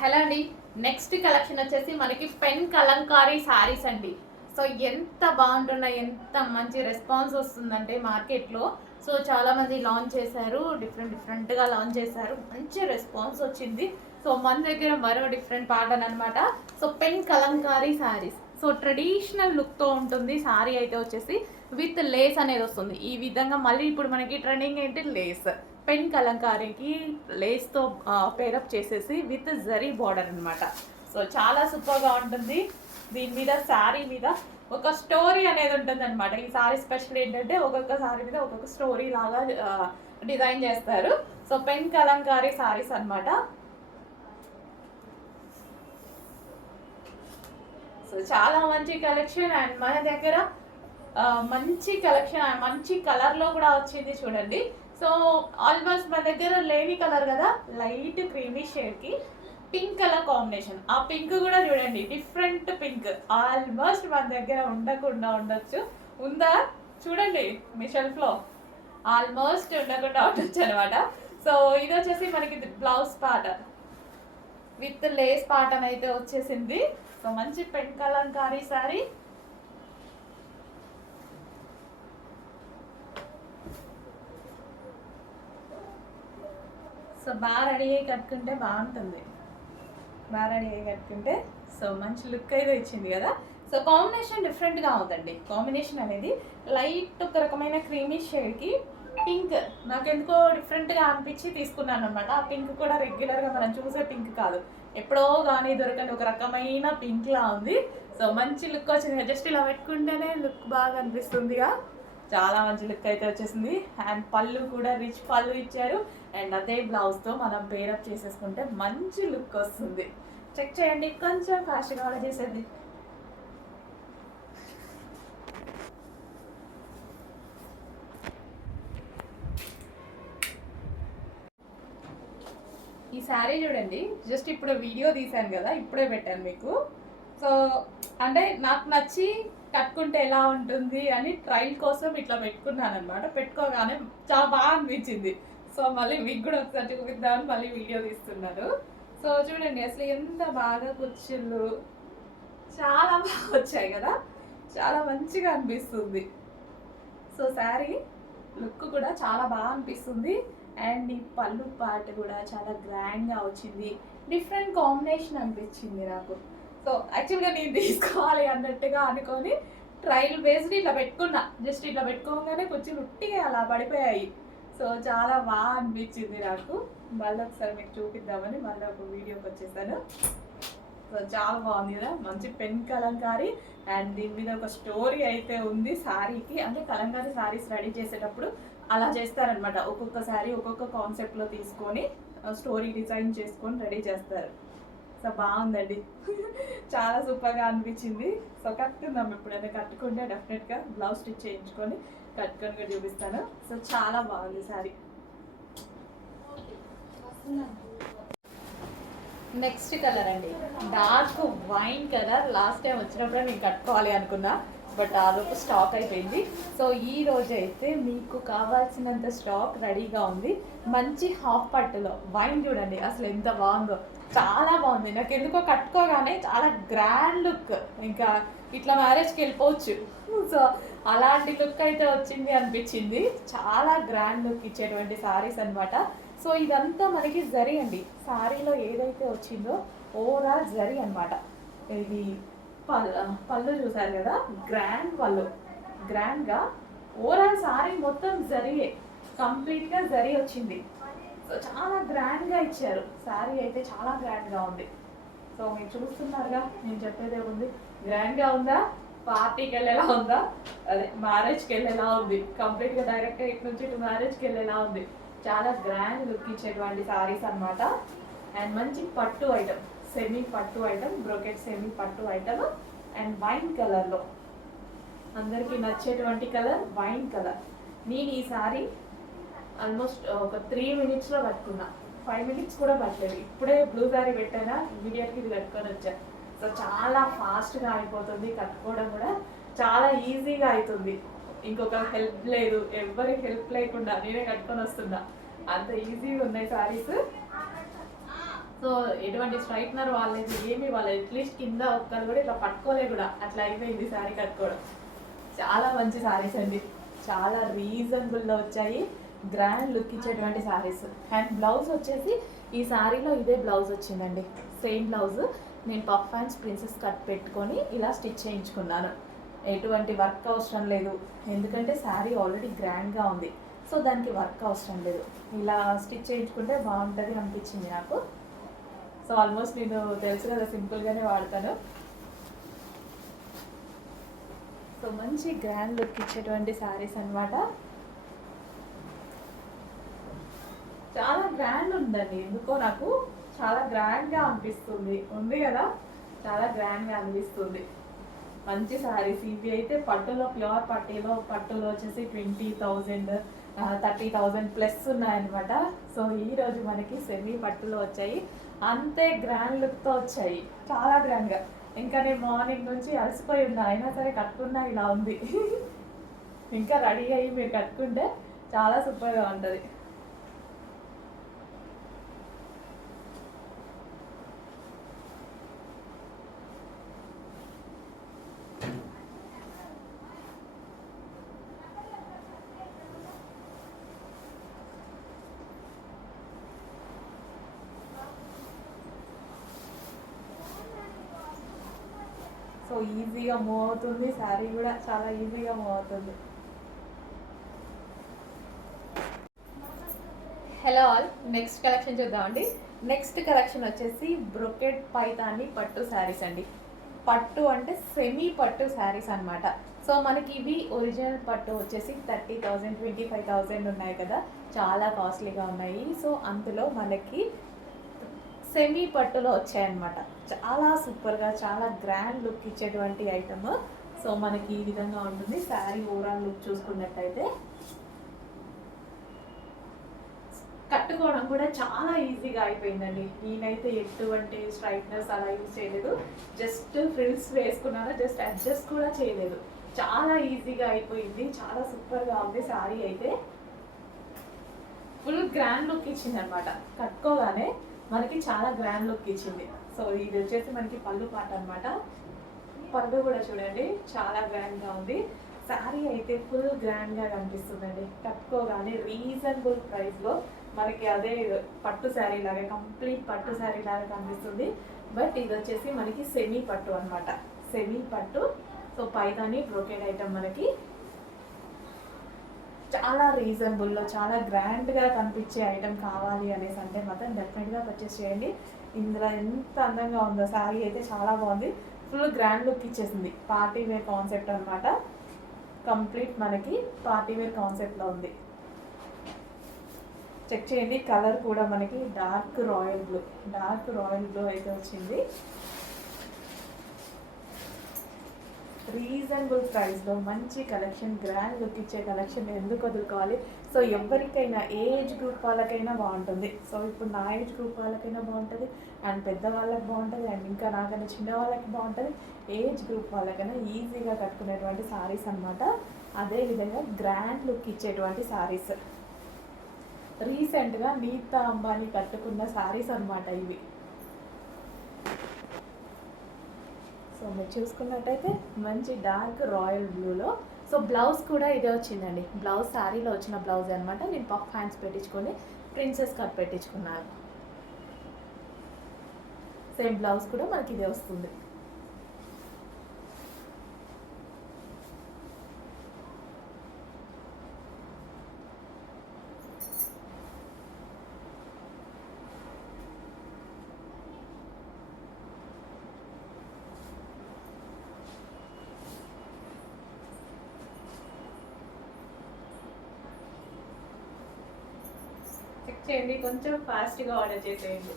Hello అండి. Next collection వచ్చేసి మనకి పెన్ కలంకారీ శారీస్ అండి. సో ఎంత బాగుంటున్నాయి, ఎంత మంచి రెస్పాన్స్ వస్తుందంటే మార్కెట్లో. సో చాలామంది లాంచ్ చేశారు, డిఫరెంట్గా లాంచ్ చేశారు, మంచి రెస్పాన్స్ వచ్చింది. సో మన దగ్గర మరో డిఫరెంట్ ప్యాటర్న్ అనమాట. So pen kalamkari saris. So traditional లుక్తో ఉంటుంది శారీ అయితే వచ్చేసి విత్ లేస్ అనేది వస్తుంది ఈ విధంగా. మళ్ళీ ఇప్పుడు మనకి ట్రెండింగ్ ఏంటి, లేస్. పెన్ కలంకారీకి లేస్తో పేరప్ చేసేసి విత్ జరీ బార్డర్ అనమాట. సో చాలా సూపర్గా ఉంటుంది. దీని మీద శారీ మీద ఒక స్టోరీ అనేది ఉంటుంది అనమాట. ఈ శారీ స్పెషల్ ఏంటంటే ఒక్కొక్క శారీ మీద ఒక్కొక్క స్టోరీ లాగా డిజైన్ చేస్తారు. సో పెన్ కలంకారీ శారీస్ అనమాట. సో చాలా మంచి కలెక్షన్ అండ్ మన దగ్గర మంచి కలెక్షన్, మంచి కలర్లో కూడా వచ్చింది చూడండి. సో ఆల్మోస్ట్ మన దగ్గర లేని కలర్ కదా, లైట్ క్రీమీ షేడ్కి పింక్ కలర్ కాంబినేషన్. ఆ పింక్ కూడా చూడండి, డిఫరెంట్ పింక్. ఆల్మోస్ట్ మన దగ్గర ఉండకుండా ఉండొచ్చు, ఉందా చూడండి మీ షెల్ఫ్లో, ఆల్మోస్ట్ ఉండకుండా ఉండొచ్చు అనమాట. సో ఇది వచ్చేసి మనకి blouse part with lace part అయితే వచ్చేసింది. సో మంచి పెన్ కలంకారీ శారీ. సో బాగా రెడీ అయ్యి కట్టుకుంటే బాగుంటుంది, బాగా రెడీ అయ్యి కట్టుకుంటే. సో మంచి లుక్ అయితే ఇచ్చింది కదా. సో కాంబినేషన్ డిఫరెంట్గా ఉందండి. కాంబినేషన్ అనేది లైట్ ఒక రకమైన క్రీమీ షేడ్కి పింక్, నాకు ఎందుకో డిఫరెంట్గా అనిపించి తీసుకున్నాను అనమాట. ఆ పింక్ కూడా రెగ్యులర్గా మనం చూసే పింక్ కాదు, ఎప్పుడో కానీ దొరకని ఒక రకమైన పింక్లా ఉంది. సో మంచి లుక్ వచ్చింది. జస్ట్ ఇలా పెట్టుకుంటేనే లుక్ బాగా అనిపిస్తుందిగా. చాలా మంచి లుక్ అయితే వచ్చేసింది. అండ్ పళ్ళు కూడా రిచ్ పళ్ళు ఇచ్చారు. అండ్ అదే బ్లౌజ్తో మనం పేరప్ చేసేసుకుంటే మంచి లుక్ వస్తుంది. చెక్ చేయండి, కొంచెం ఫాస్ట్గా ఆర్డర్ చేసేది. ఈ శారీ చూడండి, జస్ట్ ఇప్పుడు వీడియో తీశాను కదా, ఇప్పుడే పెట్టాను మీకు. సో అంటే నాకు నచ్చి కట్టుకుంటే ఎలా ఉంటుంది అని ట్రైల్ కోసం ఇట్లా పెట్టుకున్నాను అనమాట. పెట్టుకోగానే చాలా బాగా అనిపించింది. సో మళ్ళీ మీకు కూడా ఒకసారి చూపిద్దామని మళ్ళీ వీడియో తీస్తున్నాను. సో చూడండి అసలు ఎంత బాగా కుర్చీలు చాలా బాగా వచ్చాయి కదా, చాలా మంచిగా అనిపిస్తుంది. సో శారీ లుక్ కూడా చాలా బాగా అనిపిస్తుంది. అండ్ ఈ పళ్ళు పార్ట్ కూడా చాలా గ్రాండ్గా వచ్చింది, డిఫరెంట్ కాంబినేషన్ అనిపించింది నాకు. సో యాక్చువల్గా నేను తీసుకోవాలి అన్నట్టుగా అనుకొని ట్రయల్ బేస్డ్ ఇట్లా పెట్టుకున్నా. జస్ట్ ఇట్లా పెట్టుకోగానే కొంచెం ఉట్టిగా అలా పడిపోయాయి. సో చాలా బాగా అనిపించింది నాకు. మళ్ళీ ఒకసారి మీకు చూపిద్దామని మళ్ళీ ఒక వీడియోకి వచ్చేసాను. సో చాలా బాగుంది కదా, మంచి పెన్ కలంకారీ. అండ్ దీని మీద ఒక స్టోరీ అయితే ఉంది శారీకి. అంటే కలంకారీ శారీస్ రెడీ చేసేటప్పుడు అలా చేస్తారనమాట. ఒక్కొక్క శారీ ఒక్కొక్క కాన్సెప్ట్లో తీసుకొని స్టోరీ డిజైన్ చేసుకొని రెడీ చేస్తారు. సో బాగుందండి, చాలా సూపర్గా అనిపించింది. సో కట్టుకుందాం, ఎప్పుడైనా కట్టుకుంటే డెఫినెట్గా బ్లౌజ్ స్టిచ్ చేయించుకొని కట్టుకొని కూడా చూపిస్తాను. సో చాలా బాగుంది శారీ. నెక్స్ట్ కలర్ అండి, dark wine colour. Last time వచ్చినప్పుడే నేను కట్టుకోవాలి అనుకున్నా, బట్ ఆ లోపు స్టాక్ అయిపోయింది. సో ఈ రోజు అయితే మీకు కావాల్సినంత స్టాక్ రెడీగా ఉంది. మంచి హాఫ్ పట్టులో వైన్ చూడండి అసలు ఎంత బాగుందో, చాలా బాగుంది. నాకు ఎందుకో కట్టుకోగానే చాలా గ్రాండ్ లుక్, ఇంకా ఇట్లా మ్యారేజ్కి వెళ్ళిపోవచ్చు. సో అలాంటి లుక్ అయితే వచ్చింది అనిపించింది. చాలా గ్రాండ్ లుక్ ఇచ్చేటువంటి శారీస్ అనమాట. సో ఇదంతా మనకి జరీ అండి. శారీలో ఏదైతే వచ్చిందో ఓవరాల్ జరీ అనమాట. ఇది పళ్ళు చూసారు కదా, గ్రాండ్ పళ్ళు, గ్రాండ్గా ఓవరాల్ శారీ మొత్తం జరీయే, కంప్లీట్గా జరీ వచ్చింది. సో చాలా గ్రాండ్గా ఇచ్చారు. శారీ అయితే చాలా గ్రాండ్గా ఉంది. సో మీరు చూస్తున్నారుగా, నేను చెప్పేదే ఉంది, గ్రాండ్గా ఉందా, పార్టీకి వెళ్ళేలా ఉందా, అదే మ్యారేజ్కి వెళ్ళేలా ఉంది, కంప్లీట్గా డైరెక్ట్గా ఇటు నుంచి ఇటు మ్యారేజ్కి వెళ్ళేలా ఉంది. చాలా గ్రాండ్ లుక్ ఇచ్చేటువంటి శారీస్ అనమాట. అండ్ మంచి పట్టు ఐటమ్, సెమీ పట్టు ఐటమ్, బ్రోకెట్ సెమీ పట్టు ఐటమ్. అండ్ వైన్ కలర్లో అందరికీ నచ్చేటువంటి కలర్ వైన్ కలర్. నేను ఈ శారీ ఆల్మోస్ట్ ఒక 3 minutesలో కట్టుకున్నా, 5 minutes కూడా పట్టలేదు. ఇప్పుడే బ్లూ శారీ పెట్టానా, ఇమీడియట్గా ఇది కట్టుకొని వచ్చా. సో చాలా ఫాస్ట్గా అయిపోతుంది, కట్టుకోవడం కూడా చాలా ఈజీగా అవుతుంది. ఇంకొక హెల్ప్ లేదు, ఎవరి హెల్ప్ లేకుండా నేనే కట్టుకొని వస్తున్నా, అంత ఈజీగా ఉన్నాయి శారీస్. సో ఎటువంటి స్ట్రైట్నర్ వాళ్ళది ఏమి వాళ్ళు అట్లీస్ట్ కింద ఒక్కరు కూడా ఇట్లా పట్టుకోలే కూడా, అట్లా అయిపోయింది శారీ కట్టుకోవడం. చాలా మంచి శారీస్ అండి, చాలా రీజనబుల్లో వచ్చాయి, గ్రాండ్ లుక్ ఇచ్చేటువంటి శారీస్. అండ్ బ్లౌజ్ వచ్చేసి ఈ శారీలో ఇదే బ్లౌజ్ వచ్చిందండి, సేమ్ బ్లౌజ్. నేను పఫ్ హ్యాండ్స్ ప్రిన్సెస్ కట్ పెట్టుకొని ఇలా స్టిచ్ చేయించుకున్నాను. ఎటువంటి వర్క్ అవసరం లేదు, ఎందుకంటే శారీ ఆల్రెడీ గ్రాండ్గా ఉంది, సో దానికి వర్క్ అవసరం లేదు. ఇలా స్టిచ్ చేయించుకుంటే బాగుంటుంది అనిపించింది నాకు. సో ఆల్మోస్ట్ నేను తెలుసు కదా, సింపుల్గానే వాడతాను. సో మంచి గ్రాండ్ లుక్ ఇచ్చేటువంటి శారీస్ అనమాట. చాలా గ్రాండ్ ఉందండి, ఎందుకో నాకు చాలా గ్రాండ్గా అనిపిస్తుంది. ఉంది కదా, చాలా గ్రాండ్గా అనిపిస్తుంది. మంచి శారీస్ ఇవి అయితే పట్టులో, ప్యూర్ పట్టులో వచ్చేసి 20,000 30,000 ప్లస్ ఉన్నాయన్నమాట. సో ఈరోజు మనకి సెమీ పట్టులో వచ్చాయి, అంతే గ్రాండ్ లుక్తో వచ్చాయి, చాలా గ్రాండ్గా. ఇంకా నేను మార్నింగ్ నుంచి అలసిపోయి ఉన్నా, అయినా సరే కట్టుకున్నా ఇలా ఉంది. ఇంకా రెడీ అయ్యి మీరు కట్టుకుంటే చాలా సూపర్గా ఉంటుంది. సో ఈజీగా మూవ్ అవుతుంది, శారీ కూడా చాలా ఈజీగా మూవ్ అవుతుంది. హలో ఆల్, నెక్స్ట్ కలెక్షన్ చూద్దామండి. నెక్స్ట్ కలెక్షన్ వచ్చేసి బ్రొకెట్ పైతాని పట్టు శారీస్ అండి. పట్టు అంటే సెమీ పట్టు శారీస్ అనమాట. సో మనకి ఇవి ఒరిజినల్ పట్టు వచ్చేసి 30,000 25,000 ఉన్నాయి కదా, చాలా కాస్ట్లీగా ఉన్నాయి. సో అందులో మనకి సెమీ పట్టులో వచ్చాయన్నమాట. చాలా సూపర్గా, చాలా గ్రాండ్ లుక్ ఇచ్చేటువంటి ఐటమ్. సో మనకి ఈ విధంగా ఉంటుంది శారీ ఓవరాల్ లుక్ చూసుకున్నట్టయితే. కట్టుకోవడం కూడా చాలా ఈజీగా అయిపోయిందండి. నేనైతే ఎటువంటి స్ట్రైట్నర్స్ అలా యూజ్ చేయలేదు, జస్ట్ ఫ్రిల్స్ వేసుకున్నాను, జస్ట్ అడ్జస్ట్ కూడా చేయలేదు. చాలా ఈజీగా అయిపోయింది, చాలా సూపర్గా ఉంది శారీ అయితే. ఫుల్ గ్రాండ్ లుక్ ఇచ్చింది అనమాట, కట్టుకోగానే మనకి చాలా గ్రాండ్ లుక్ ఇచ్చింది. సో ఇది వచ్చేసి మనకి పళ్ళు పాట అనమాట. పళ్ళు కూడా చూడండి చాలా గ్రాండ్గా ఉంది. శారీ అయితే ఫుల్ గ్రాండ్గా కనిపిస్తుందండి, కట్టుకోగానే రీజనబుల్ ప్రైస్లో మనకి అదే పట్టు శారీ లాగా, కంప్లీట్ పట్టు శారీ లాగా కనిపిస్తుంది. బట్ ఇది వచ్చేసి మనకి సెమీ పట్టు అనమాట, సెమీ పట్టు. సో పైదాని బ్రోకెడ్ ఐటమ్ మనకి చాలా రీజనబుల్లో, చాలా గ్రాండ్గా కనిపించే ఐటమ్ కావాలి అనేసి అంటే మాత్రం డెఫినెట్గా పర్చేస్ చేయండి. ఇందులో ఎంత అందంగా ఉందో, శారీ అయితే చాలా బాగుంది, ఫుల్ గ్రాండ్ లుక్ ఇచ్చేసింది. పార్టీ వేర్ కాన్సెప్ట్ అనమాట, కంప్లీట్ మనకి పార్టీ వేర్ కాన్సెప్ట్లో ఉంది. చెక్ చేయండి, కలర్ కూడా మనకి డార్క్ రాయల్ బ్లూ అయితే వచ్చింది. రీజనబుల్ ప్రైస్లో మంచి కలెక్షన్, గ్రాండ్ లుక్ ఇచ్చే కలెక్షన్ ఎందుకు వదులుకోవాలి. సో ఎవరికైనా, ఏజ్ గ్రూప్ వాళ్ళకైనా బాగుంటుంది. సో ఇప్పుడు నా ఏజ్ గ్రూప్ వాళ్ళకైనా బాగుంటుంది, అండ్ పెద్దవాళ్ళకి బాగుంటుంది, అండ్ ఇంకా నాకైనా చిన్న వాళ్ళకి బాగుంటుంది. ఏజ్ గ్రూప్ వాళ్ళకైనా ఈజీగా కట్టుకునేటువంటి శారీస్ అనమాట. అదేవిధంగా గ్రాండ్ లుక్ ఇచ్చేటువంటి శారీస్. రీసెంట్గా నీతా అంబానీ కట్టుకున్న శారీస్ అనమాట ఇవి. సో మీరు చూసుకున్నట్టయితే మంచి డార్క్ రాయల్ బ్లూలో. సో బ్లౌజ్ కూడా ఇదే వచ్చిందండి, బ్లౌజ్ శారీలో వచ్చిన బ్లౌజ్ అనమాట. నేను పఫ్ హ్యాండ్స్ పెట్టించుకొని ప్రిన్సెస్ కట్ పెట్టించుకున్నాను. సేమ్ బ్లౌజ్ కూడా మనకి ఇదే వస్తుంది. చెక్ చేయండి, కొంచెం ఫాస్ట్గా ఆర్డర్ చేసేయండి.